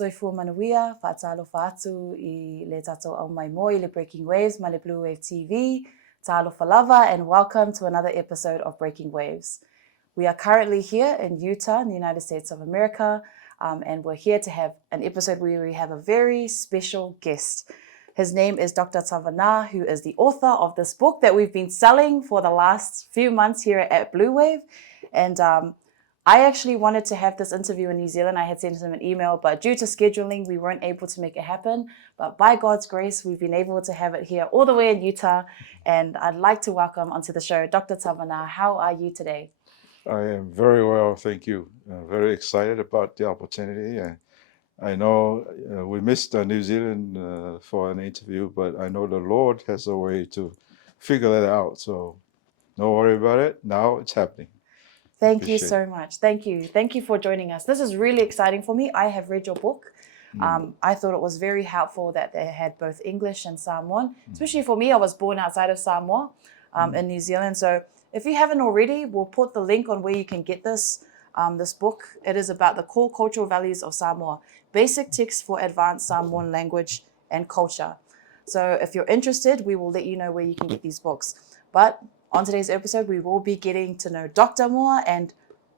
soifua manuia, alofa atu I le tatou au mai moi, le Breaking Waves, ma le Blue Wave TV, alofa lava, and welcome to another episode of Breaking Waves. We are currently here in Utah, in the United States of America, and we're here to have an episode where we have a very special guest. His name is Dr. Tavana, who is the author of this book that we've been selling for the last few months here at Blue Wave. And I actually wanted to have this interview in New Zealand. I had sent him an email, but due to scheduling, we weren't able to make it happen. But by God's grace, we've been able to have it here all the way in Utah. And I'd like to welcome onto the show Dr. Tavana. How are you today? I am very well, thank you. Very excited about the opportunity. I know we missed New Zealand for an interview, but I know the Lord has a way to figure that out. So don't worry about it. Now it's happening. Thank you so much. Thank you. Thank you for joining us. This is really exciting for me. I have read your book. I thought it was very helpful that they had both English and Samoan, especially for me. I was born outside of Samoa in New Zealand. So if you haven't already, we'll put the link on where you can get this book. It is about the core cultural values of Samoa, basic text for advanced Samoan language and culture. So if you're interested, we will let you know where you can get these books. But on today's episode, we will be getting to know Dr. more and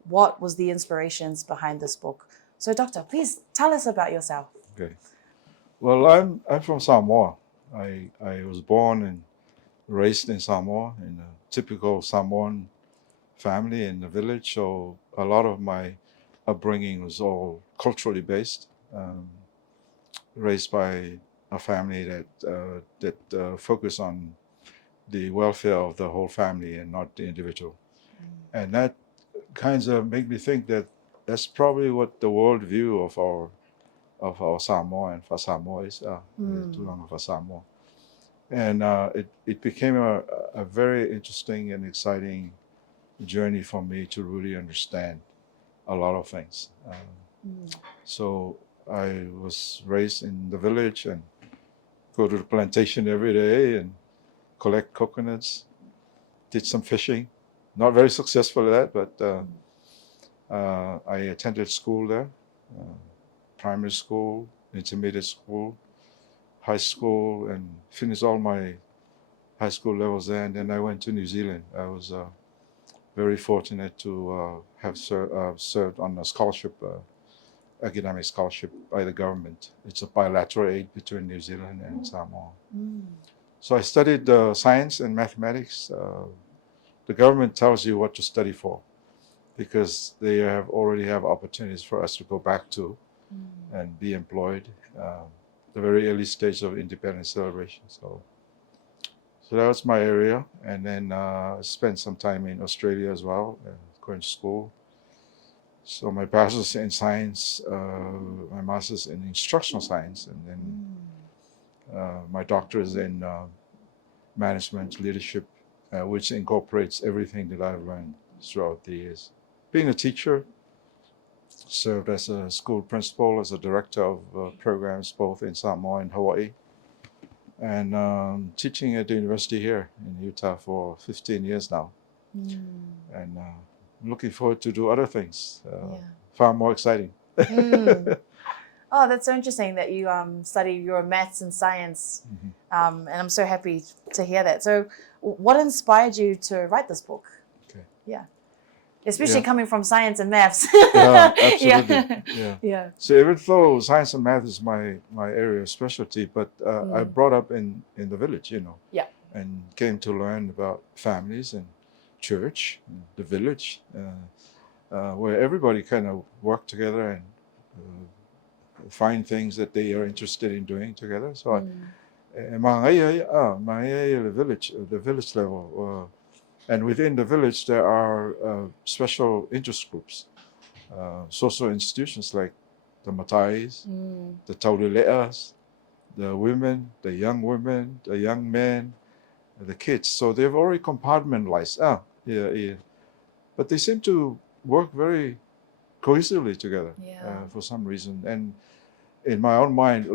what was the inspirations behind this book. So Doctor, please tell us about yourself. Okay. Well, I'm from Samoa. I was born and raised in Samoa in a typical Samoan family in the village. So a lot of my upbringing was all culturally based, raised by a family that focused on the welfare of the whole family and not the individual. And that kind of made me think that that's probably what the worldview of our Samoa and Fa'a Samoa is, Tulang Fa'a Samoa. And it became a very interesting and exciting journey for me to really understand a lot of things. So I was raised in the village and go to the plantation every day and collect coconuts, did some fishing. Not very successful at that, but I attended school there, primary school, intermediate school, high school, and finished all my high school levels there. And then I went to New Zealand. I was very fortunate to have served on a scholarship, academic scholarship by the government. It's a bilateral aid between New Zealand and Samoa. So I studied science and mathematics. The government tells you what to study for because they already have opportunities for us to go back to and be employed. The very early stage of independence celebration. So that was my area. And then spent some time in Australia as well, going to school. So my bachelor's in science, my master's in instructional science, and then my doctorate is in management leadership, which incorporates everything that I've learned throughout the years. Being a teacher, served as a school principal, as a director of programs both in Samoa and Hawaii, and teaching at the university here in Utah for 15 years now. And I'm looking forward to do other things, far more exciting. Oh, that's so interesting that you study your maths and science, and I'm so happy to hear that. So what inspired you to write this book? Okay. Yeah. Especially coming from science and maths. Yeah, absolutely. Yeah. So even though science and math is my area of specialty, but I brought up in the village, and came to learn about families and church, and the village, where everybody kind of worked together and find things that they are interested in doing together. So the village level. And within the village, there are special interest groups, social institutions like the Matais, the Taulile'as, the women, the young men, the kids. So they've already compartmentalized. But they seem to work very cohesively together for some reason. And in my own mind,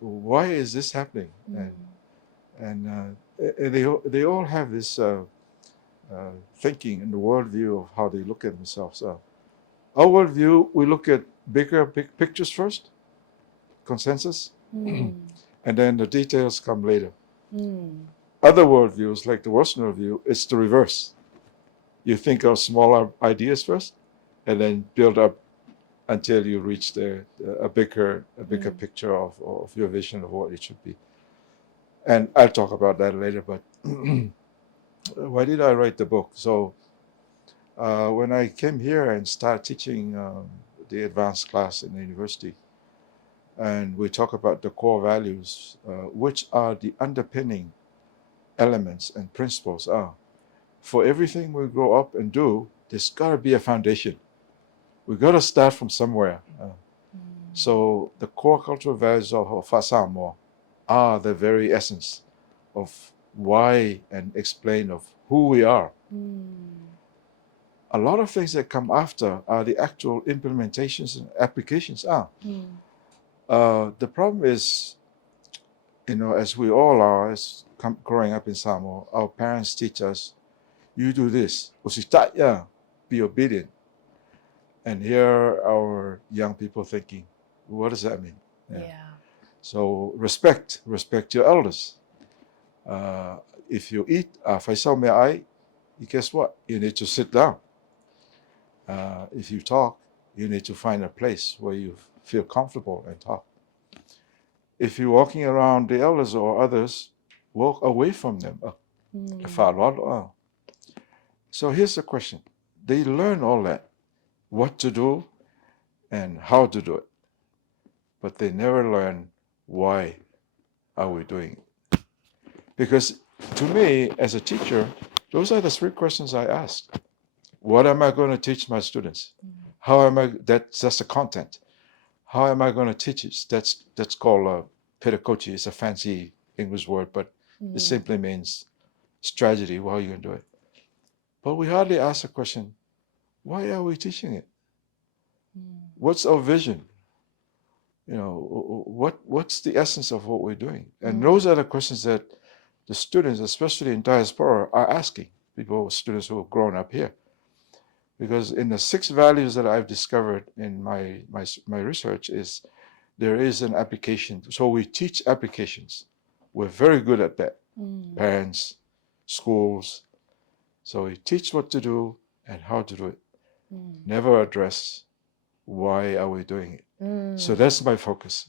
why is this happening? And they all have this thinking and the worldview of how they look at themselves. Our worldview, we look at big pictures first, consensus, Mm. and then the details come later. Mm. Other worldviews, like the Western worldview, it's the reverse. You think of smaller ideas first, and then build up until you reach a bigger picture of your vision of what it should be. And I'll talk about that later, but why did I write the book? So when I came here and started teaching the advanced class in the university, and we talk about the core values, which are the underpinning elements and principles are. For everything we grow up and do, there's got to be a foundation. We've got to start from somewhere. So the core cultural values of Fa'a Samoa are the very essence of why and explain of who we are. A lot of things that come after are the actual implementations and applications are. The problem is, as we all are, growing up in Samoa, our parents teach us, you do this, be obedient. And here our young people thinking, what does that mean? Yeah. So respect your elders. If you eat fesuia'i, guess what? You need to sit down. If you talk, you need to find a place where you feel comfortable and talk. If you're walking around the elders or others, walk away from them. Fautua. So here's the question. They learn all that, what to do and how to do it. But they never learn why are we doing it. Because to me, as a teacher, those are the three questions I ask. What am I going to teach my students? How am I, that's the content. How am I going to teach it? That's called pedagogy. It's a fancy English word, but it simply means strategy. How are you going to do it? But we hardly ask the question, why are we teaching it? What's our vision? What's the essence of what we're doing? And those are the questions that the students, especially in diaspora, are asking. Students who have grown up here. Because in the 6 values that I've discovered in my research is there is an application. So we teach applications. We're very good at that. Parents, schools. So we teach what to do and how to do it. Never address why are we doing it. So that's my focus.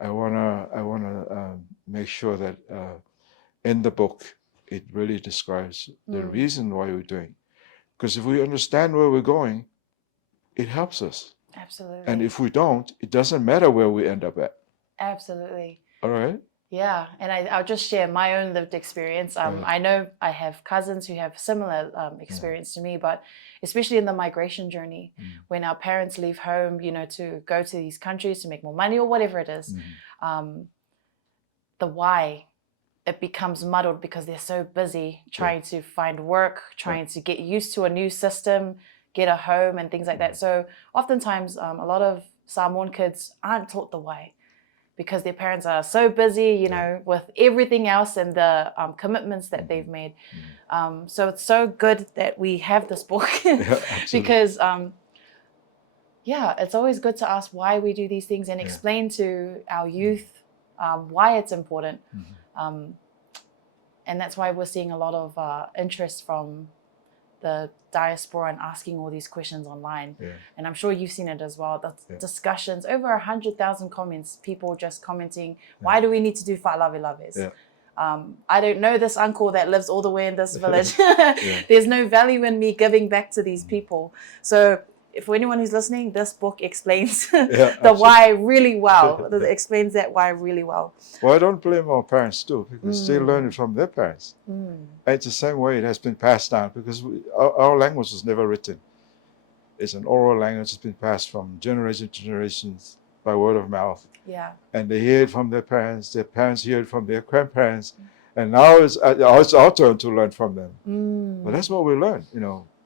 I wanna make sure that in the book it really describes the reason why we're doing it. Because if we understand where we're going, it helps us. Absolutely. And if we don't, it doesn't matter where we end up at. Absolutely. All right? Yeah, and I'll just share my own lived experience. I know I have cousins who have similar experience to me, but especially in the migration journey, when our parents leave home, to go to these countries to make more money or whatever it is, the why, it becomes muddled because they're so busy trying to find work, trying to get used to a new system, get a home and things like that. So oftentimes a lot of Samoan kids aren't taught the why, because their parents are so busy, with everything else and the commitments that they've made. So it's so good that we have this book because, it's always good to ask why we do these things and explain to our youth why it's important. And that's why we're seeing a lot of interest from the diaspora and asking all these questions online. And I'm sure you've seen it as well. The discussions, over 100,000 comments, people just commenting, why do we need to do fa'alave'es? I don't know this uncle that lives all the way in this village. There's no value in me giving back to these people. So for anyone who's listening, this book explains the why really well. It explains that why really well. Well, I don't blame our parents too, because they learn it from their parents. And it's the same way it has been passed down, because our language was never written. It's an oral language that's been passed from generation to generations by word of mouth. And they hear it from their parents hear it from their grandparents, and now it's our turn to learn from them. But that's what we learn,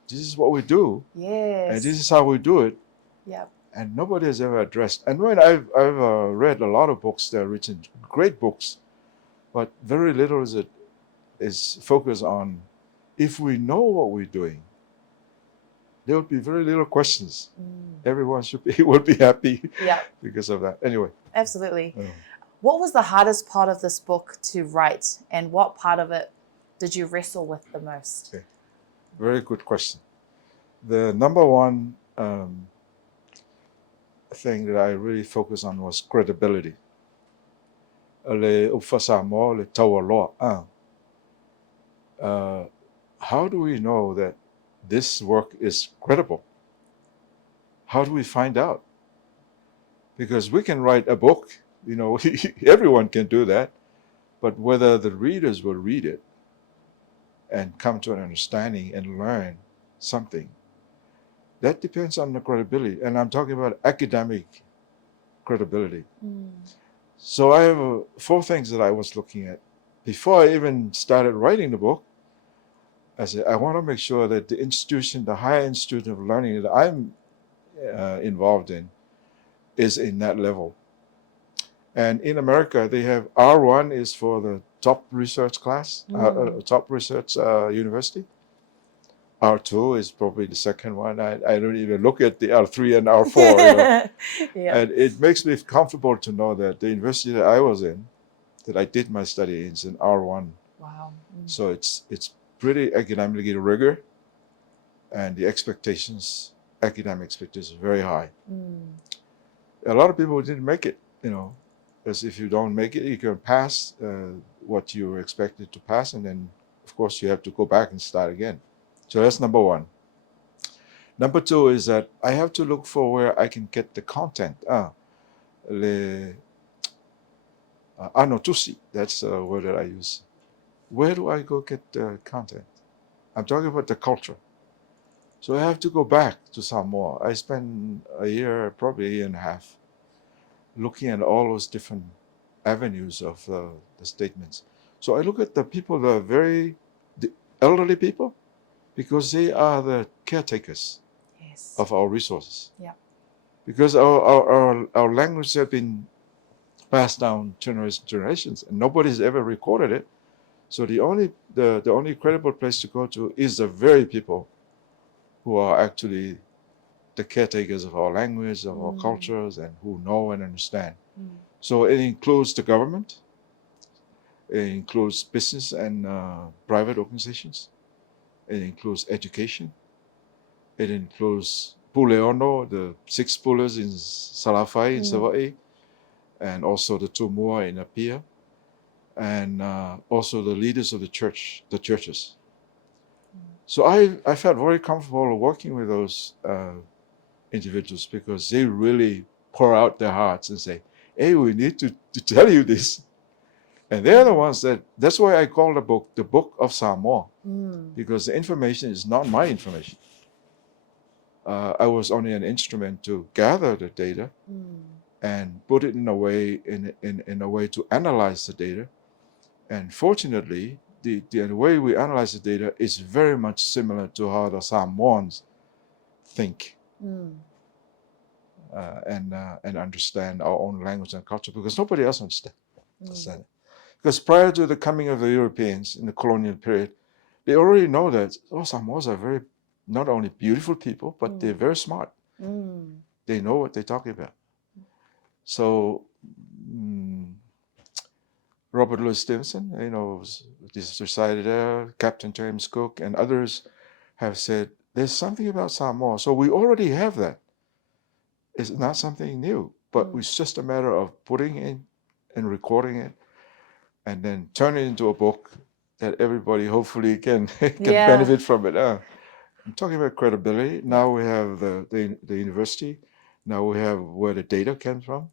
This is what we do. And this is how we do it. And nobody has ever addressed. And when I've read a lot of books that are written, great books, but very little is focused on, if we know what we're doing, there would be very little questions. Everyone would be happy Yeah. because of that. Anyway. Absolutely. What was the hardest part of this book to write, and what part of it did you wrestle with the most? Okay. Very good question. The number one thing that I really focused on was credibility. Fa'a Samoa, le taualoa. How do we know that this work is credible? How do we find out? Because we can write a book, everyone can do that, but whether the readers will read it and come to an understanding and learn something, that depends on the credibility. And I'm talking about academic credibility. So I have 4 things that I was looking at. Before I even started writing the book, I said, I want to make sure that the institution, the higher institution of learning that I'm involved in, is in that level. And in America, they have R1 is for the top research class, top research university. R2 is probably the second one. I don't even look at the R3 and R4. Yeah. And it makes me comfortable to know that the university that I was in, that I did my study in, is in R1. Wow. So it's pretty academically rigor, and the expectations, academic expectations, are very high. A lot of people didn't make it, because if you don't make it, you can pass what you were expected to pass, and then, of course, you have to go back and start again. So that's number one. Number 2 is that I have to look for where I can get the content. Anotusi, that's the word that I use. Where do I go get the content? I'm talking about the culture. So I have to go back to Samoa. I spent probably a year and a half, looking at all those different avenues of the statements. So I look at the people that are the elderly people, because they are the caretakers of our resources. Yeah. Because our language has been passed down generations, and nobody's ever recorded it. So the only credible place to go to is the very people who are actually the caretakers of our language, of our cultures, and who know and understand. So it includes the government, it includes business and private organizations, it includes education, it includes Puleono, the 6 pullers in Salafai in Sava'i, and also the tumau in Apia, and also the leaders of the churches. So I felt very comfortable working with those individuals, because they really pour out their hearts and say, hey, we need to tell you this. And they're the ones that's why I call the book of Samoa, because the information is not my information. I was only an instrument to gather the data and put it in a way to analyze the data. And fortunately, the way we analyze the data is very much similar to how the Samoans think and understand our own language and culture, because nobody else understands it. Because prior to the coming of the Europeans in the colonial period, they already know that Samoans are very, not only beautiful people, but they're very smart. They know what they're talking about. So Robert Louis Stevenson, just resided there, Captain James Cook, and others have said, there's something about Samoa. So we already have that. It's not something new, but it's just a matter of putting in and recording it, and then turn it into a book that everybody hopefully can benefit from it. I'm talking about credibility. Now we have the university. Now we have where the data comes from,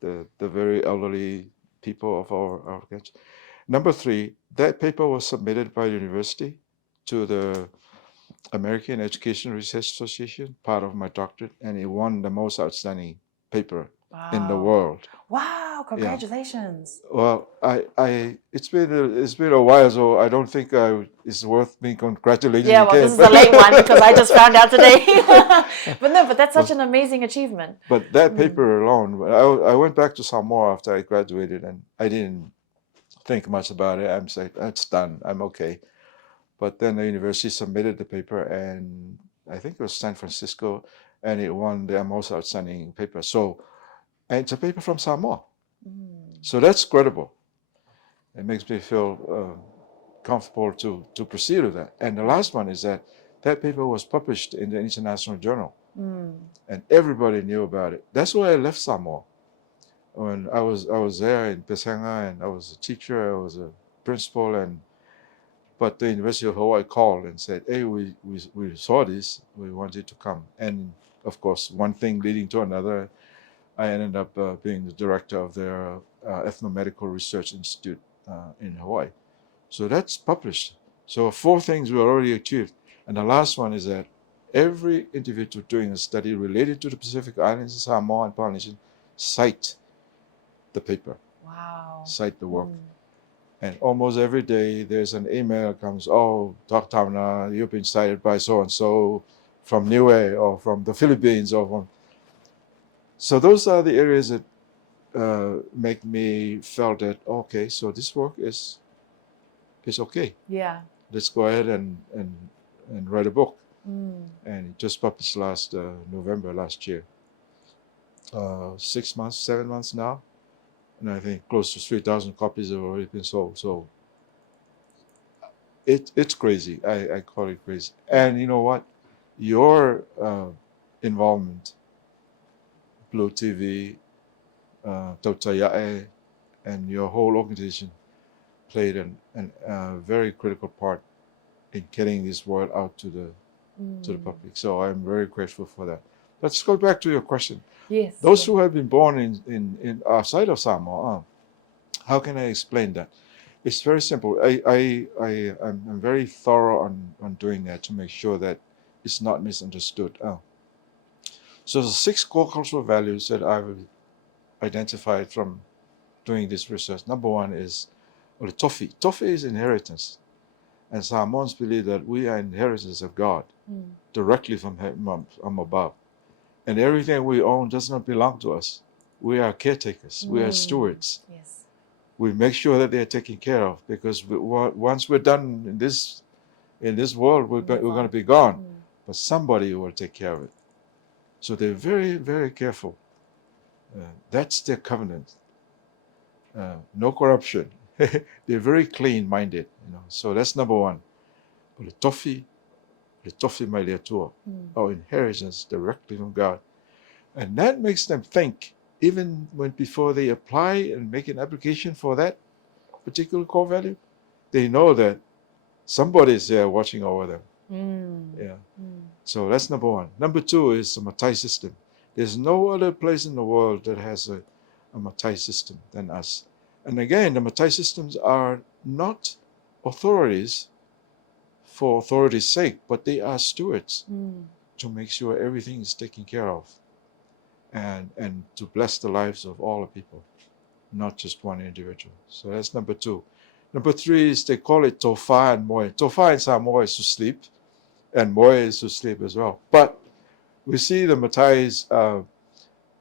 the very elderly people of our country. Number 3, that paper was submitted by the university to the American Education Research Association, part of my doctorate, and it won the most outstanding paper in the world. Wow! Congratulations. Yeah. Well, it's been a while, so I don't think it's worth being congratulated. Yeah, well, this is a late one because I just found out today. But that's such an amazing achievement. But that paper alone, I went back to Samoa after I graduated, and I didn't think much about it. I'm saying, that's done. I'm okay. But then the university submitted the paper, and I think it was San Francisco, and it won the most outstanding paper. So, and it's a paper from Samoa. So that's credible. It makes me feel comfortable to proceed with that. And the last one is that paper was published in the International Journal, and everybody knew about it. That's why I left Samoa. When I was there in Pesanga, and I was a teacher, I was a principal, but the University of Hawaii called and said, "Hey, we saw this. We want you to come." And of course, one thing leading to another, I ended up being the director of their Ethnomedical Research Institute in Hawaii. So that's published. So 4 things we already achieved. And the last one is that every individual doing a study related to the Pacific Islands, Samoa, and Polynesian cite the paper. Wow. Cite the work. And almost every day there's an email that comes, "Oh, Dr. Tavana, you've been cited by so-and-so from Niue or from the Philippines or from..." So those are the areas that make me feel that, okay, so this work is okay. Yeah. Let's go ahead and write a book. And it just published last November last year. 6 months, 7 months now. And I think close to 3,000 copies have already been sold. So it's crazy. I call it crazy. And you know what? Your involvement, Blue TV, Tautaia'i, and your whole organization played a very critical part in getting this word out to the public. So I'm very grateful for that. Let's go back to your question. Yes. Those who have been born in outside of Samoa, how can I explain that? It's very simple. I'm very thorough on doing that to make sure that it's not misunderstood. So the 6 core cultural values that I've identified from doing this research. Number 1 is the Tofi. Tofi is inheritance. And Samoans believe that we are inheritors of God, directly from above. And everything we own does not belong to us. We are caretakers. We are stewards. Yes. We make sure that they are taken care of, because once we're done in this world, we're going to be gone. But somebody will take care of it. So they're very, very careful. That's their covenant. No corruption. They're very clean-minded. So that's number 1. But the Tofi Maileatua, our inheritance directly from God. And that makes them think, even before they apply and make an application for that particular core value, they know that somebody is there watching over them. Yeah. So that's number 1. Number 2 is the Matai system. There's no other place in the world that has a Matai system than us. And again, the Matai systems are not authorities for authority's sake, but they are stewards to make sure everything is taken care of, and to bless the lives of all the people, not just one individual. So that's number 2. Number 3 is they call it Tofa and Moe. Tofa in Samoa is to sleep, and Moe is to sleep as well. But we see the Matais,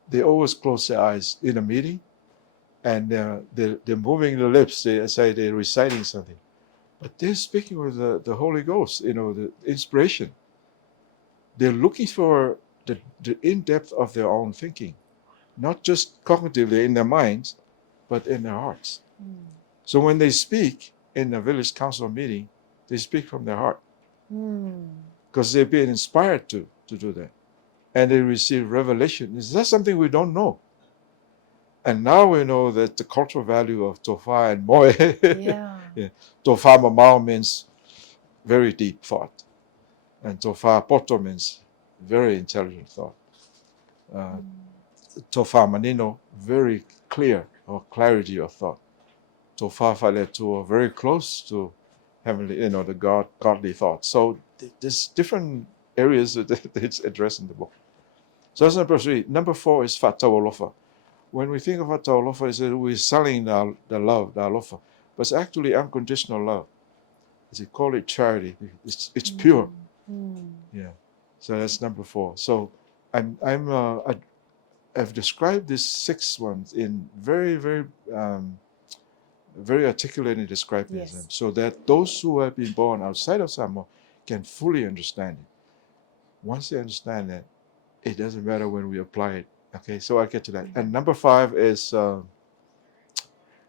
they always close their eyes in a meeting, and they're moving the lips. They say they're reciting something. But they're speaking with the Holy Ghost, the inspiration. They're looking for the in-depth of their own thinking, not just cognitively in their minds, but in their hearts. So when they speak in a village council meeting, they speak from their heart, because they've been inspired to do that. And they receive revelation. Is that something we don't know? And now we know that the cultural value of Tofa and Moe, Tofa Mamau means very deep thought, and Tofa Poto means very intelligent thought. Tofa Manino, very clear, or clarity of thought. Tofa Faletua, very close to heavenly, the godly thought. So there's different areas that it's addressed in the book. So that's number 3. Number 4 is alofa. When we think of alofa, it's that we're selling the love, the alofa, but it's actually unconditional love. As they call it, charity. It's pure. Yeah. So that's number 4. So I've described these 6 ones in very, very, very articulately describing them, so that those who have been born outside of Samoa can fully understand it. once they understand that, it doesn't matter when we apply it. Okay, so I get to that. And number 5 is Va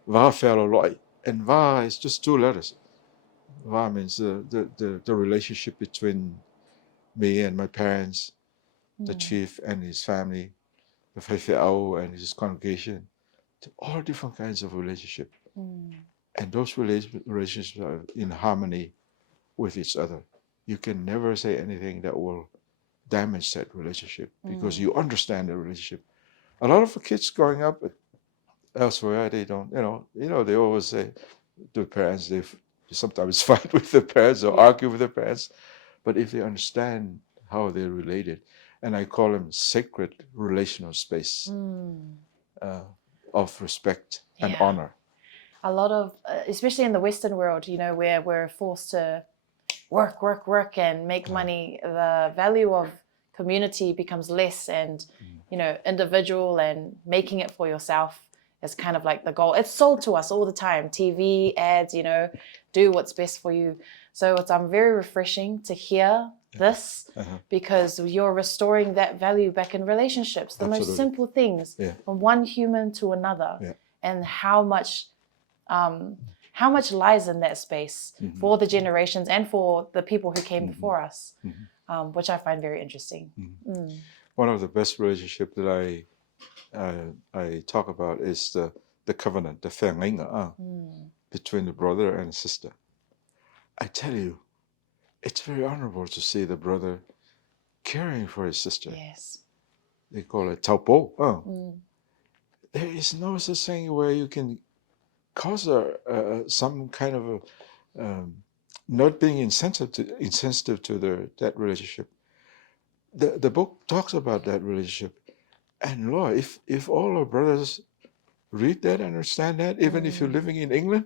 fealoa'i. And Va is just 2 letters. Va means the relationship between me and my parents, the chief and his family, the fesuia'i and his congregation, all different kinds of relationship. And those relationships are in harmony with each other. You can never say anything that will damage that relationship because you understand the relationship. A lot of the kids growing up elsewhere, they don't, they always say to parents, they sometimes fight with their parents or argue with their parents. But if they understand how they're related, and I call them sacred relational space of respect and honor. A lot of, especially in the Western world, where we're forced to work and make money, the value of community becomes less, and individual and making it for yourself is kind of like the goal. It's sold to us all the time, TV ads, do what's best for you. So it's very refreshing to hear this because you're restoring that value back in relationships, the most simple things, from one human to another, and how much lies in that space for the generations and for the people who came before us, which I find very interesting. One of the best relationships that I talk about is the covenant, the faiga, between the brother and sister. I tell you, it's very honorable to see the brother caring for his sister. Yes. They call it taupo. There is no such thing where you can cause some kind of not being insensitive to that relationship. The book talks about that relationship. And Lord, if all our brothers read that, understand that, even if you're living in England,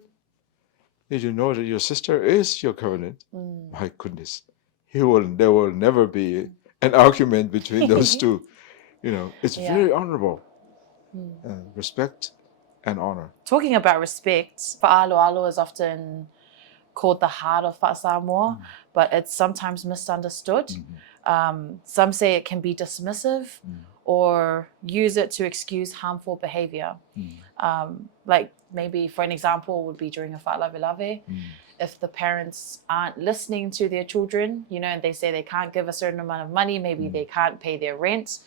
did you know that your sister is your covenant? My goodness. There will never be an argument between those two. It's very honorable. Respect and honor. Talking about respect, fa'aloa'i is often called the heart of Fa'a Samoa, but it's sometimes misunderstood. Some say it can be dismissive or use it to excuse harmful behavior. Like maybe, for an example, would be during a fa'alawelave, if the parents aren't listening to their children, and they say they can't give a certain amount of money, maybe they can't pay their rent.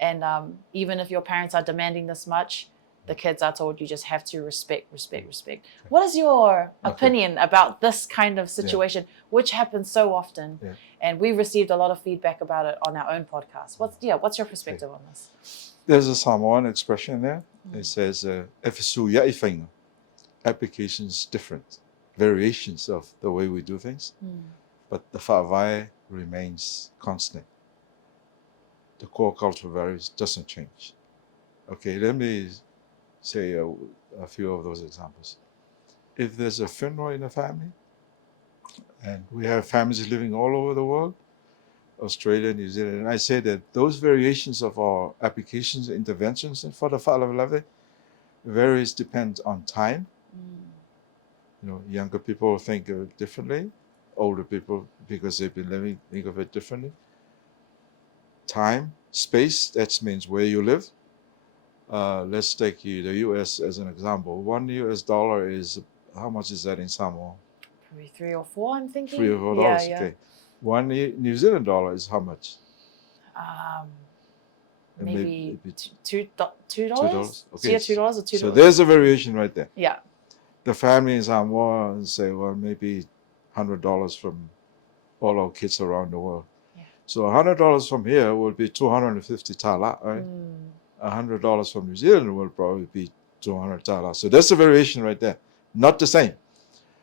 And even if your parents are demanding this much, the kids are told you just have to respect. What is your opinion about this kind of situation, which happens so often? And we received a lot of feedback about it on our own podcast. What's your perspective on this? There's a Samoan expression there. It says, fesuia'i. Applications different, variations of the way we do things, but the fa'avae remains constant. The core cultural values doesn't change. Okay, let me say a few of those examples. If there's a funeral in a family, and we have families living all over the world, Australia, New Zealand, and I say that those variations of our applications, interventions for the fa'alawelave varies depend on time. Younger people think of it differently. Older people, because they've been living, think of it differently. Time, space, that means where you live. Let's take the US as an example. $1 is, how much is that in Samoa? Probably 3 or 4, I'm thinking. $3 or $4, okay. One New Zealand dollar is how much? Maybe $2. $2? Okay. $2 or $2. So there's a variation right there. Yeah. The family in Samoa say, well, maybe $100 from all our kids around the world. So $100 from here will be 250 tala, right? $100 from New Zealand will probably be 200 tala. So that's a variation right there. Not the same.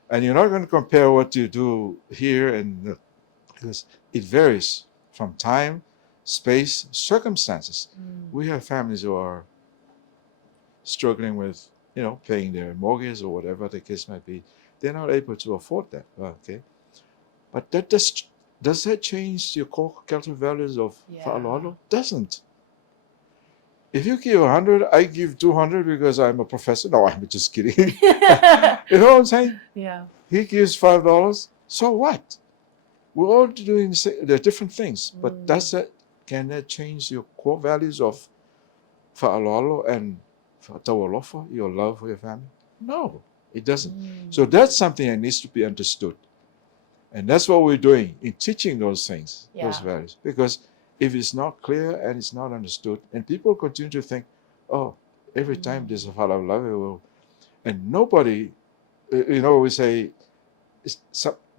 And you're not going to compare what you do here and because it varies from time, space, circumstances. We have families who are struggling with, paying their mortgage or whatever the case might be. They're not able to afford that. Okay. But does that change your core cultural values of fa'aloa'i? Doesn't. If you give 100, I give 200 because I'm a professor. No, I'm just kidding. You know what I'm saying? Yeah. He gives $5. So what? We're all doing the different things, but can that change your core values of fa'aloa'i and alofa, your love for your family? No, it doesn't. So that's something that needs to be understood. And that's what we're doing in teaching those things, those values. Because if it's not clear and it's not understood, and people continue to think, oh, every time there's a fa'aloa'i, and nobody, we say,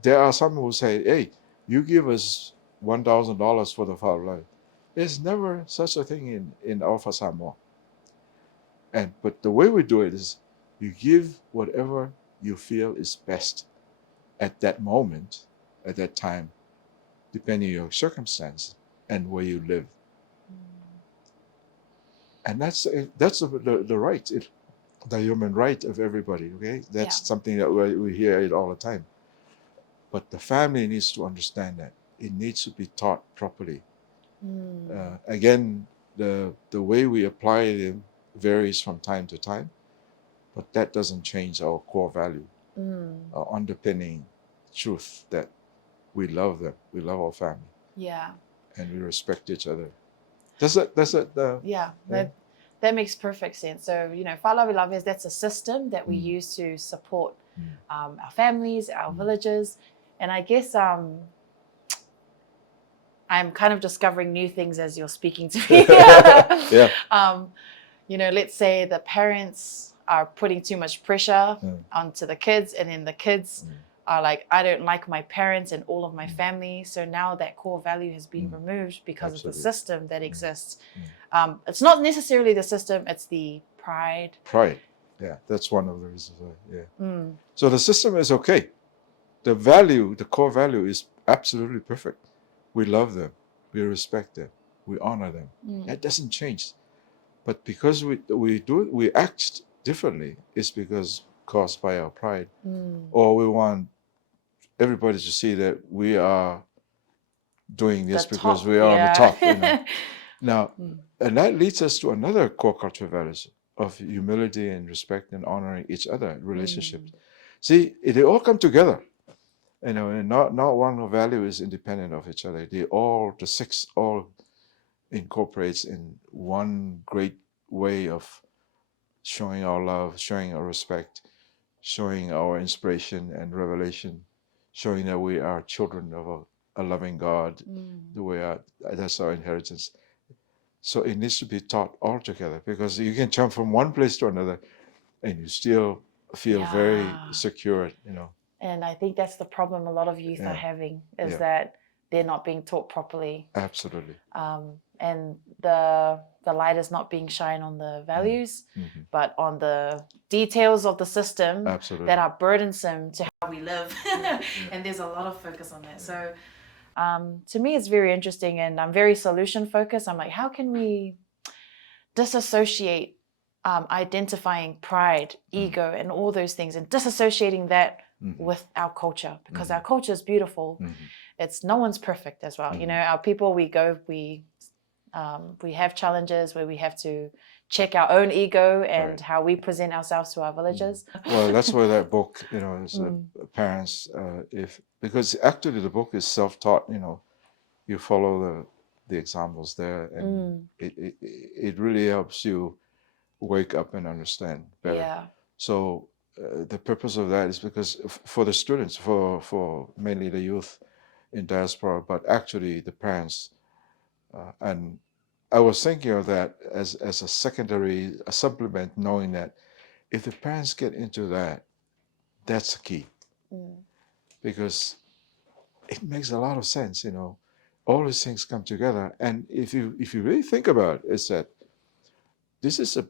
there are some who say, hey, you give us $1,000 for the fa'aloa'i. There's never such a thing in Fa'a Samoa. But the way we do it is you give whatever you feel is best at that moment, at that time, depending on your circumstance and where you live. And that's the right, the human right of everybody, okay? That's something that we hear it all the time. But the family needs to understand that. It needs to be taught properly. Again, the way we apply it varies from time to time, but that doesn't change our core value, our underpinning truth that we love them, we love our family. Yeah. And we respect each other. That makes perfect sense. So, fa'aloa'i, that's a system that we use to support our families, our villages. And I guess I'm kind of discovering new things as you're speaking to me. Let's say the parents are putting too much pressure onto the kids, and then the kids are like, I don't like my parents and all of my family. So now that core value has been removed because of the system that exists. It's not necessarily the system, it's the pride. Pride, yeah, that's one of the reasons why, So the system is okay. The value, the core value is absolutely perfect. We love them, we respect them, we honor them. That doesn't change. But because we act differently, it's because caused by our pride, or we want everybody to see that we are doing this because we are on the top. Now, and that leads us to another core cultural values of humility and respect and honoring each other, relationships. See, they all come together. And not one value is independent of each other. The six all incorporates in one great way of showing our love, showing our respect, showing our inspiration and revelation, showing that we are children of a loving God, that's our inheritance. So it needs to be taught all together, because you can jump from one place to another and you still feel very secure, And I think that's the problem a lot of youth are having, is that they're not being taught properly. Absolutely. And the light is not being shined on the values, but on the details of the system that are burdensome to how we live. And there's a lot of focus on that. So to me, it's very interesting, and I'm very solution focused. I'm like, how can we disassociate identifying pride, ego, and all those things, and disassociating that with our culture, because our culture is beautiful. It's no one's perfect as well. Our people, we have challenges where we have to check our own ego and how we present ourselves to our villagers. Well, that's where that book, is parents, because actually the book is self-taught. You follow the examples there, and it really helps you wake up and understand better. Yeah. So the purpose of that is because for the students, for mainly the youth in diaspora, but actually the parents, and I was thinking of that as a supplement, knowing that if the parents get into that, that's the key. Because it makes a lot of sense, all these things come together. And if you really think about it, it's that this is a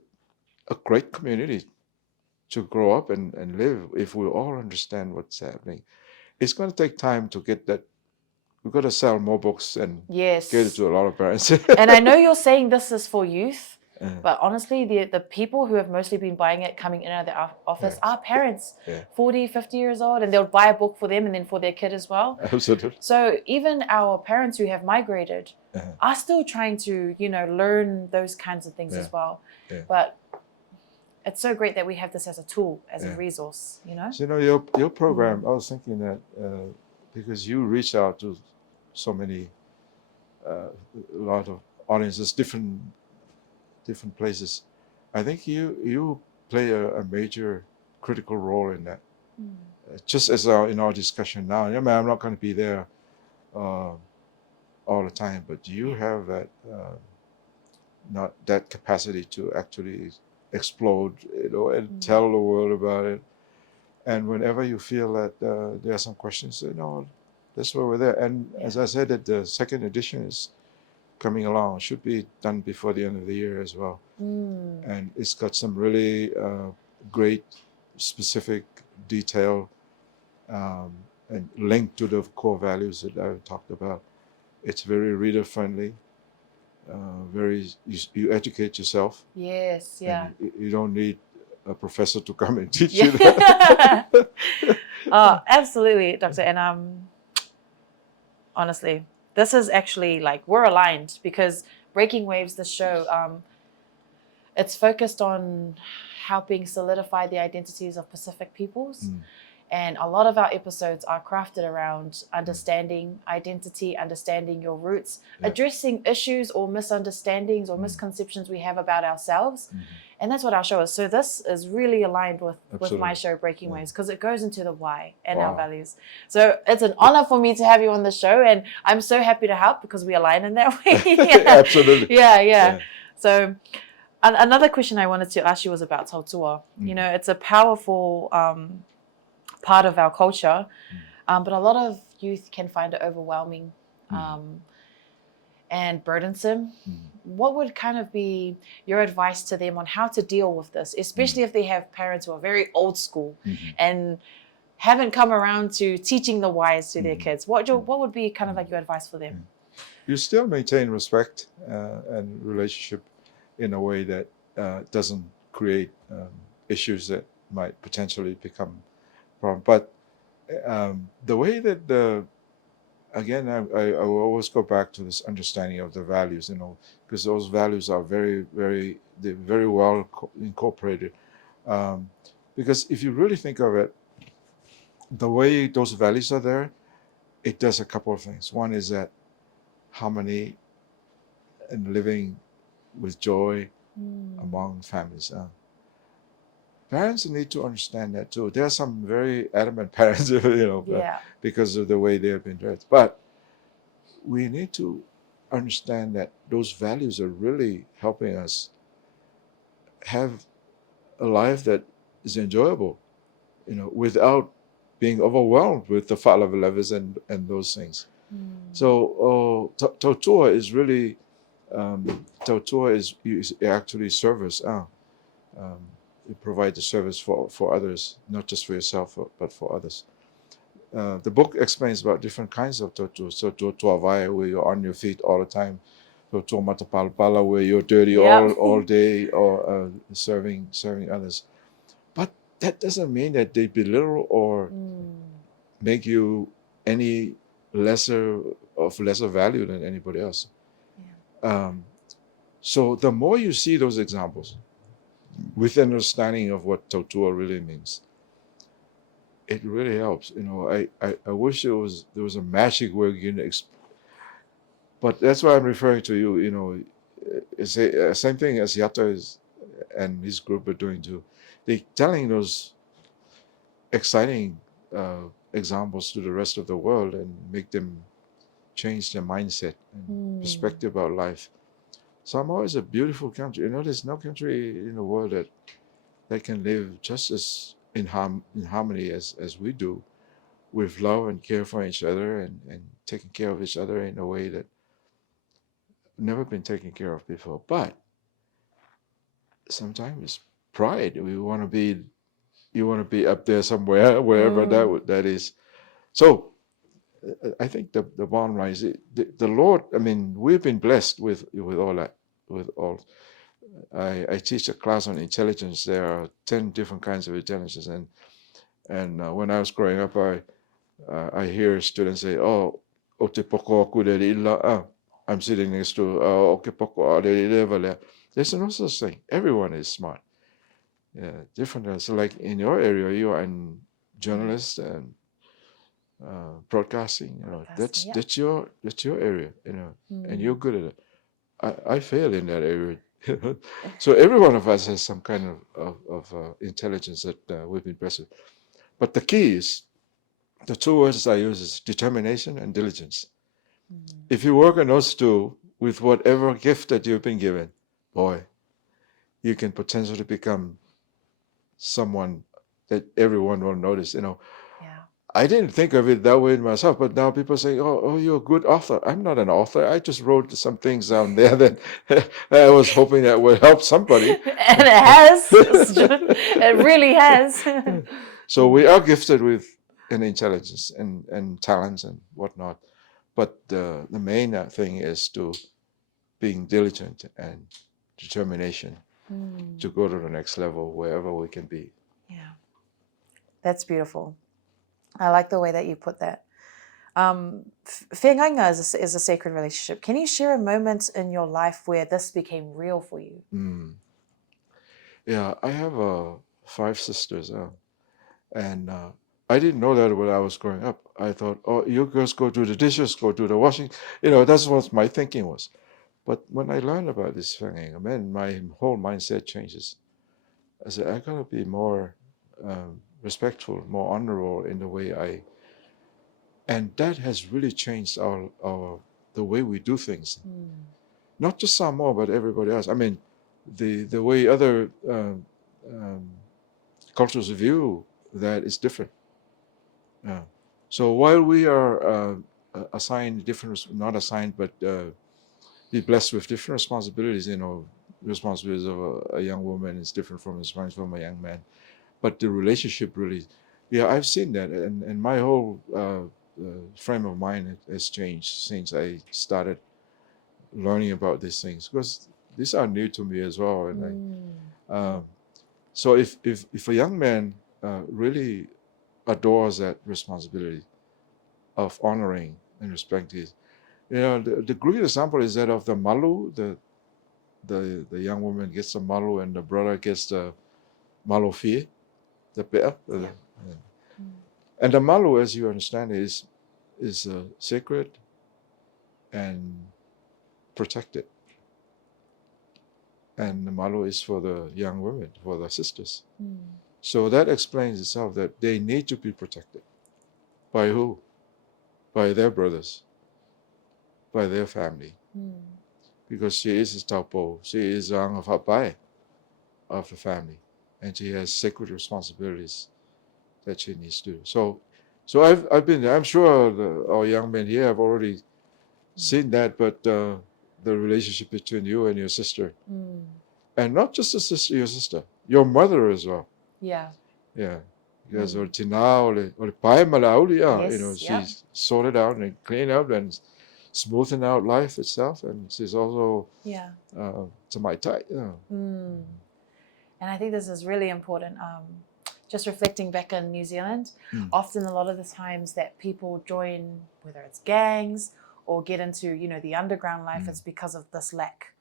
great community to grow up and live if we all understand what's happening. It's going to take time to get that. We've got to sell more books and get it to a lot of parents. And I know you're saying this is for youth, but honestly, the people who have mostly been buying it, coming in and out of the office, are parents, 40, 50 years old, and they'll buy a book for them and then for their kid as well. Absolutely. So even our parents who have migrated are still trying to, learn those kinds of things as well. But it's so great that we have this as a tool, as a resource, So, your program, I was thinking that because you reach out to so many, a lot of audiences, different places. I think you play a major critical role in that. Just as in our discussion now, I mean, I'm not going to be there all the time, but you have that not that capacity to actually explode, and tell the world about it. And whenever you feel that there are some questions, that's where we're there. And as I said, that the second edition is coming along. It should be done before the end of the year as well. And it's got some really great, specific detail and linked to the core values that I talked about. It's very reader friendly. You educate yourself. Yes, yeah. You don't need a professor to come and teach you that. Oh, absolutely, Doctor. And honestly, this is actually like we're aligned, because Breaking Waves, the show, it's focused on helping solidify the identities of Pacific peoples. And a lot of our episodes are crafted around understanding identity, understanding your roots, addressing issues or misunderstandings or misconceptions we have about ourselves. And that's what our show is. So this is really aligned with my show, Breaking Waves, because it goes into the why and our values. So it's an honor for me to have you on the show, and I'm so happy to help because we align in that way. Absolutely. Yeah. So another question I wanted to ask you was about fautua. You know, it's a powerful part of our culture, but a lot of youth can find it overwhelming and burdensome. What would kind of be your advice to them on how to deal with this, especially if they have parents who are very old school and haven't come around to teaching the whys to their kids? What would be kind of like your advice for them? You still maintain respect and relationship in a way that doesn't create issues that might potentially become problem. But the way that again, I will always go back to this understanding of the values, because those values are they're very well incorporated. Because if you really think of it, the way those values are there, it does a couple of things. One is that harmony and living with joy among families. Parents need to understand that too. There are some very adamant parents, because of the way they have been raised. But we need to understand that those values are really helping us have a life that is enjoyable, without being overwhelmed with the fa'alawelevas and those things. So tautua is really tautua is actually service. You provide the service for others, not just for yourself, but for others. The book explains about different kinds of tautua. So tuavae, where you're on your feet all the time. Tautua matapalpala, where you're dirty all day, or serving others. But that doesn't mean that they belittle or make you any lesser value than anybody else. So the more you see those examples, with understanding of what tautua really means, it really helps. I wish there was a magic word, but that's why I'm referring to you. It's the same thing as Yatta and his group are doing too. They're telling those exciting examples to the rest of the world and make them change their mindset and perspective about life. Samoa is a beautiful country. There's no country in the world that can live just as in harmony as we do, with love and care for each other and taking care of each other in a way that never been taken care of before. But sometimes it's pride. You want to be up there somewhere, wherever that is. So I think the bottom line is the Lord. I mean, we've been blessed with all that. I teach a class on intelligence. There are 10 different kinds of intelligence, and when I was growing up, I hear students say, "Oh, o te poko aku de ila." I'm sitting next to o ke poko de ila. There's no such thing. Everyone is smart. Yeah, different. So like in your area, you are a journalist and broadcasting. Broadcasting, That's your area. And you're Mm. good at it. I fail in that area. So every one of us has some kind of intelligence that we've been blessed with. But the key is, the two words I use is determination and diligence. Mm. If you work on those two with whatever gift that you've been given, boy, you can potentially become someone that everyone will notice. Yeah. I didn't think of it that way myself, but now people say, "Oh, you're a good author." I'm not an author. I just wrote some things down there that I was hoping that would help somebody. And it has. It really has. So we are gifted with an intelligence and talents and whatnot. But the main thing is to being diligent and determination to go to the next level wherever we can be. Yeah. That's beautiful. I like the way that you put that. Fealoa'i is a sacred relationship. Can you share a moment in your life where this became real for you? Yeah, I have 5 sisters, and I didn't know that when I was growing up. I thought, oh, you girls go do the dishes, go do the washing. That's what my thinking was. But when I learned about this fealoa'i, man, my whole mindset changes. I said, I gotta be more respectful, more honorable in the way and that has really changed the way we do things. Not just Samoa, but everybody else. I mean, the way other cultures view that is different. So while we are assigned not assigned, but be blessed with different responsibilities, responsibilities of a young woman is different from responsibilities from a young man. But the relationship really, I've seen that, and my whole frame of mind has changed since I started learning about these things, because these are new to me as well. And so if a young man really adores that responsibility of honoring and respecting, the great example is that of the malu. The young woman gets the malu, and the brother gets the malu fie, the pe'a. And the malu, as you understand, is sacred and protected. And the malu is for the young women, for the sisters. So that explains itself that they need to be protected. By who? By their brothers, by their family. Because she is a taupo, she is O Agafa'avae of the family, and she has sacred responsibilities that she needs to do. So I've been there. I'm sure our young men here have already seen that, but the relationship between you and your sister, and not just your sister, your mother as well. Yeah. Because tina or pai malauli, Yes, she's sorted out and cleaned up and smoothing out life itself, and she's also to Matai. And I think this is really important. Just reflecting back in New Zealand, often a lot of the times that people join, whether it's gangs or get into, the underground life, it's because of this lack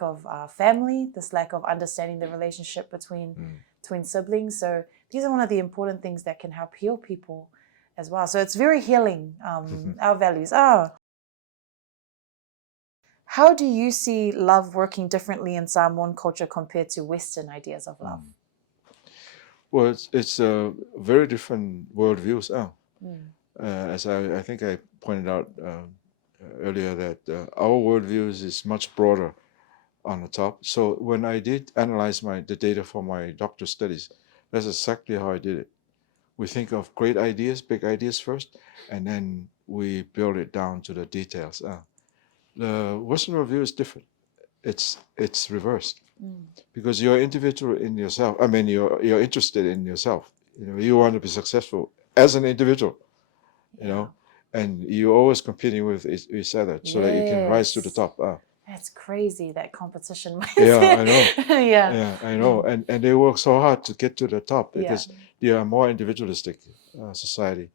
of family, this lack of understanding the relationship between siblings. So these are one of the important things that can help heal people as well. So it's very healing, our values. How do you see love working differently in Samoan culture compared to Western ideas of love? Well, it's very different worldviews. As I think I pointed out earlier, that our worldviews is much broader on the top. So when I did analyze the data for my doctoral studies, that's exactly how I did it. We think of great ideas, big ideas first, and then we build it down to the details. The Western worldview is different. It's reversed. Because you're individual in yourself. I mean, you're interested in yourself. You want to be successful as an individual. And you're always competing with each other so that you can rise to the top. That's crazy, that competition mindset. Yeah, I know. Yeah, I know. And they work so hard to get to the top because they are a more individualistic society.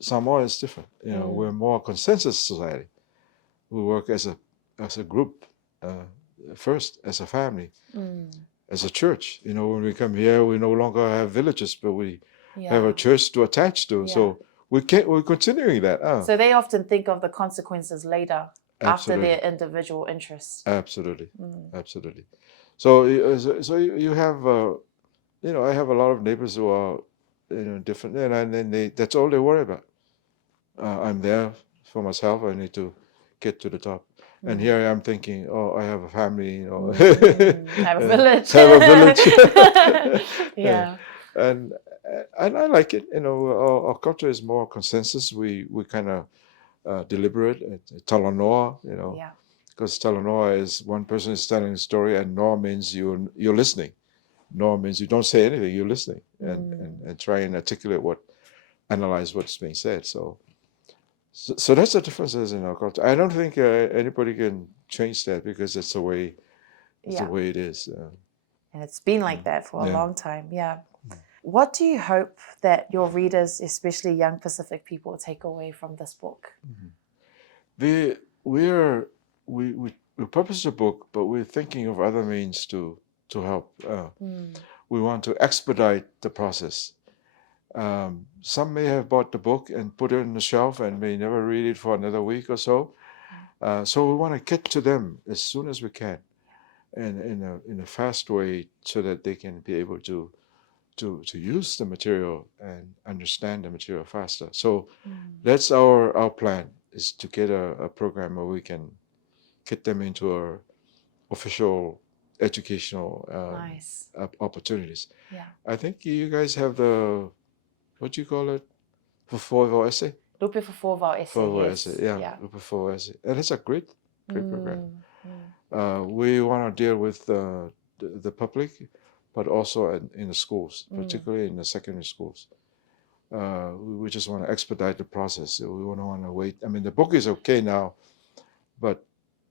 Samoa is different. We're more consensus society. We work as a group. First, as a family, as a church. When we come here, we no longer have villages, but we have a church to attach to. So we're continuing that. So they often think of the consequences later after Absolutely. their individual interests. Absolutely, absolutely. So you have I have a lot of neighbors who are different, and then that's all they worry about. I'm there for myself. I need to get to the top. And here I am thinking, oh, I have a family, Have a village. have a village. Yeah. And I like it. Our culture is more consensus. We kind of deliberate. Talanoa, Yeah. because talanoa is one person is telling a story, and noa means you're listening. Noa means you don't say anything, you're listening, and try and analyze what's being said. So that's the differences in our culture. I don't think anybody can change that, because it's the way it is. And it's been like that for a long time. Yeah. What do you hope that your readers, especially young Pacific people, take away from this book? We published a book, but we're thinking of other means to help. We want to expedite the process. Some may have bought the book and put it on the shelf and may never read it for another week or so. So we want to get to them as soon as we can, and in a fast way, so that they can be able to use the material and understand the material faster. So that's our plan, is to get a program where we can get them into our official educational opportunities. Yeah. I think you guys have the, what do you call it? Fesuia'i? Lupe Fesuia'i. Fesuia'i, yeah. Lupe Fesuia'i. And it's a great program. We want to deal with the public, but also in the schools, particularly in the secondary schools. We just want to expedite the process. We don't want to wait. I mean, the book is okay now, but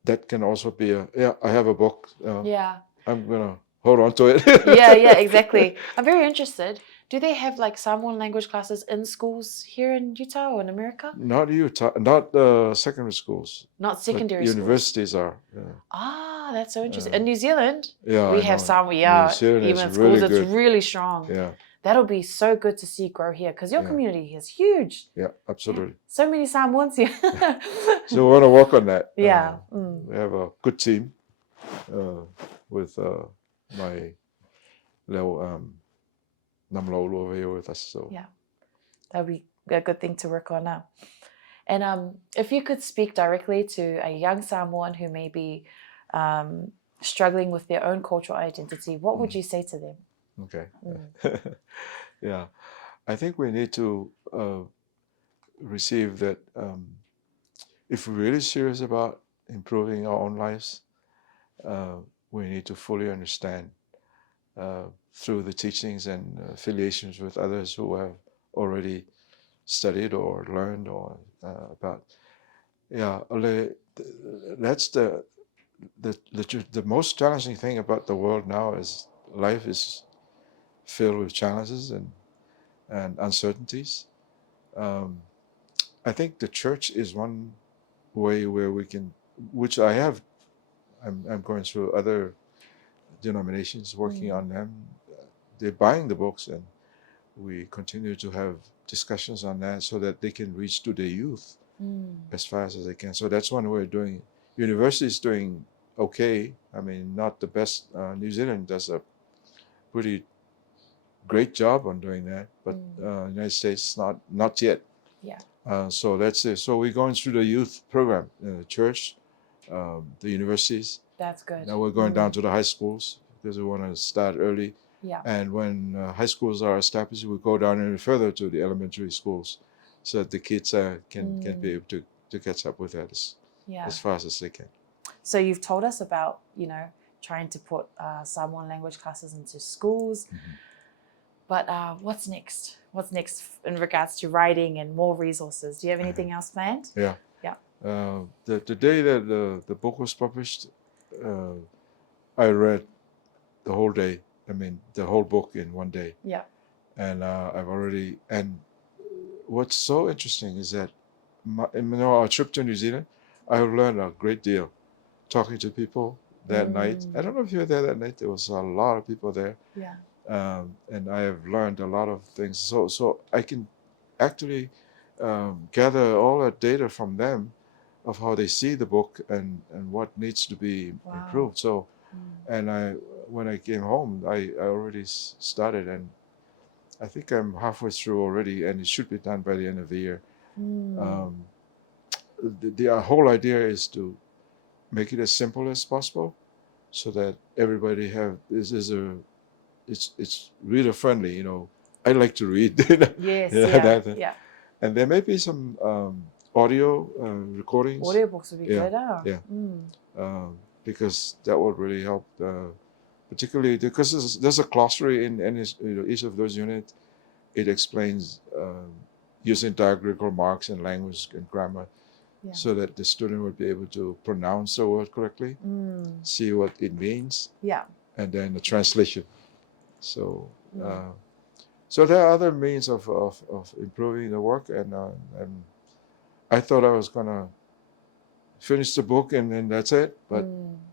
that can also be I have a book. I'm going to hold on to it. Yeah, exactly. I'm very interested. Do they have like Samoan language classes in schools here in Utah or in America? Not Utah, not secondary schools. Not secondary schools. Universities are. Yeah. Ah, that's so interesting. In New Zealand, yeah, we have Samoan. New Zealand even really schools, it's good. really strong. Yeah. That'll be so good to see grow here, because your community is huge. Yeah, absolutely. So many Samoans here. So we want to work on that. Yeah. We have a good team with my little Namulau'ulu over here with us. So yeah, that'd be a good thing to work on now. And if you could speak directly to a young Samoan who may be struggling with their own cultural identity, what would you say to them? Okay. Yeah, I think we need to receive that if we're really serious about improving our own lives, we need to fully understand through the teachings and affiliations with others who have already studied or learned or about. Yeah, that's the most challenging thing about the world now is life is filled with challenges and uncertainties. I think the church is one way where we can, which I'm going through other denominations, working on them. They're buying the books, and we continue to have discussions on that so that they can reach to the youth as fast as they can. So that's one way of doing it. University is doing okay. I mean, not the best. New Zealand does a pretty great job on doing that, but United States not yet. Yeah. So that's it. So we're going through the youth program in the church, the universities. That's good. Now we're going down to the high schools because we want to start early. Yeah. And when high schools are established, we go down even further to the elementary schools, so that the kids can be able to catch up with that as fast as they can. So you've told us about trying to put Samoan language classes into schools, but what's next? What's next in regards to writing and more resources? Do you have anything else planned? Yeah. The day that the book was published, I read the whole day. I mean, the whole book in one day. Yeah. And and what's so interesting is that our trip to New Zealand, I have learned a great deal talking to people that night. I don't know if you were there that night. There was a lot of people there. Yeah. And I have learned a lot of things. So I can actually gather all that data from them of how they see the book and what needs to be improved. So, and when I came home, I already started, and I think I'm halfway through already, and it should be done by the end of the year. The whole idea is to make it as simple as possible, so that everybody it's reader friendly. You know, I like to read. Yes, yeah. And there may be some audio recordings. Audiobooks would be good. Yeah. Because that would really help, particularly because there's a glossary in each of those units. It explains using diacritical marks and language and grammar, so that the student would be able to pronounce the word correctly, see what it means, and then the translation. So, so there are other means of improving the work, and I thought I was gonna finish the book and then that's it, but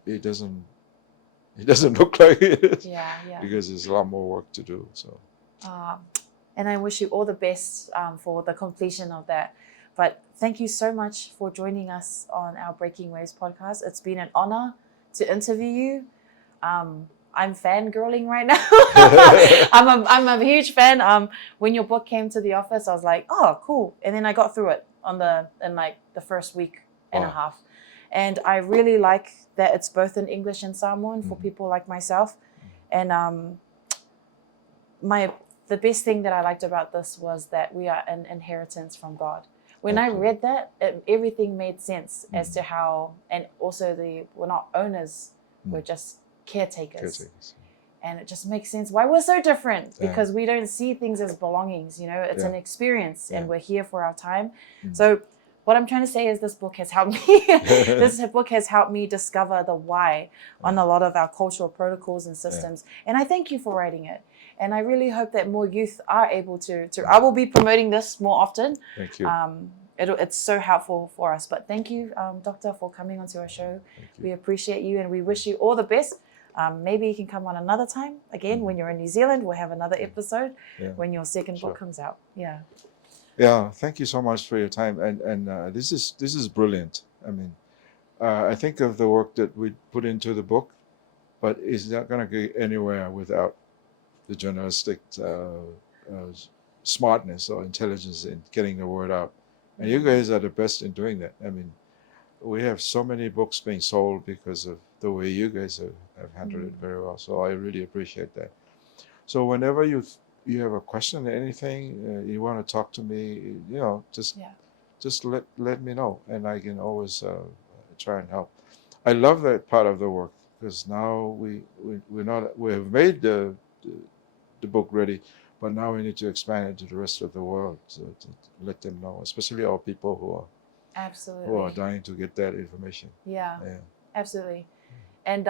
it doesn't look like it, because there's a lot more work to do. So, and I wish you all the best for the completion of that. But thank you so much for joining us on our Breaking Waves podcast. It's been an honor to interview you. I'm fangirling right now. I'm a huge fan. When your book came to the office, I was like, oh, cool. And then I got through it in like the first week and a half. And I really like that it's both in English and Samoan for people like myself. And the best thing that I liked about this was that we are an inheritance from God. When I read that, everything made sense as to how, and also we're not owners, we're just caretakers. And it just makes sense why we're so different, because we don't see things as belongings, you know, it's an experience, and we're here for our time. So what I'm trying to say is this book has helped me discover the why on a lot of our cultural protocols and systems. And I thank you for writing it. And I really hope that more youth are able to I will be promoting this more often. Thank you. It's so helpful for us. But thank you, Doctor, for coming onto our show. We appreciate you, and we wish you all the best. Maybe you can come on another time again when you're in New Zealand. We'll have another episode when your second book comes out. Yeah, thank you so much for your time, and this is brilliant. I mean, I think of the work that we put into the book, but it's not going to get anywhere without the journalistic smartness or intelligence in getting the word out. And you guys are the best in doing that. I mean, we have so many books being sold because of the way you guys have handled it very well. So I really appreciate that. So whenever you have a question or anything, you want to talk to me, you know, just let me know, and I can always try and help. I love that part of the work, because now we have made the book ready, but now we need to expand it to the rest of the world, so to let them know, especially our people who are dying to get that information. Yeah. Absolutely. And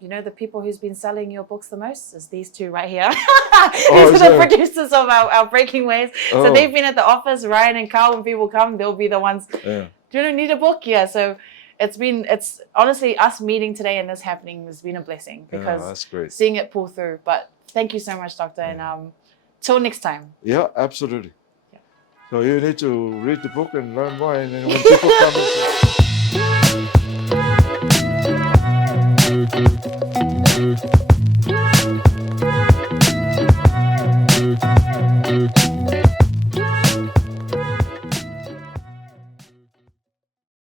you know, the people who's been selling your books the most is these two right here. These are the producers of our Breaking Waves. So they've been at the office. Ryan and Carl, when people come, they'll be the ones. Do you need a book? Yeah. So it's honestly, us meeting today and this happening has been a blessing, because that's great. Seeing it pull through. But thank you so much, Doctor. And till next time. Yeah, absolutely. So you need to read the book and learn more, and then when people come and say,